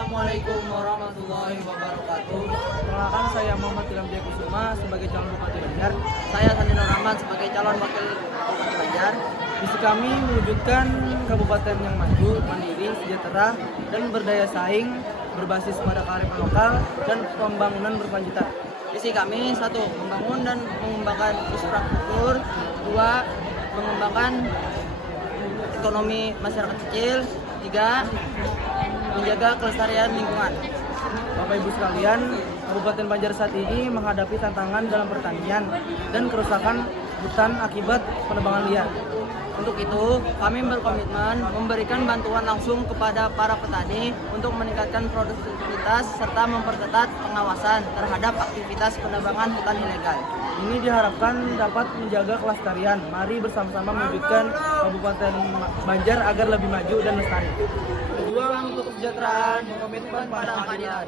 Assalamualaikum warahmatullahi wabarakatuh. Perkenalkan, saya Muhammad Ilham Jaya Kusuma sebagai calon Bupati Banjar. Saya Sandi Nur Rahman sebagai calon wakil Bupati Banjar. Misi kami mewujudkan kabupaten yang maju, mandiri, sejahtera, dan berdaya saing berbasis pada kearifan lokal dan pembangunan berkelanjutan. Visi kami: 1. Membangun dan mengembangkan infrastruktur. 2. Mengembangkan ekonomi masyarakat kecil. 3. Menjaga kelestarian lingkungan. Bapak Ibu sekalian, Kabupaten Banjar saat ini menghadapi tantangan dalam pertanian dan kerusakan hutan akibat penebangan liar. Untuk itu, kami berkomitmen memberikan bantuan langsung kepada para petani untuk meningkatkan produktivitas serta memperketat pengawasan terhadap aktivitas penebangan hutan ilegal. Ini diharapkan dapat menjaga kelestarian. Mari bersama-sama mewujudkan Kabupaten Banjar agar lebih maju dan lestari. Berjuang untuk kesejahteraan, berkomitmen pada keadilan.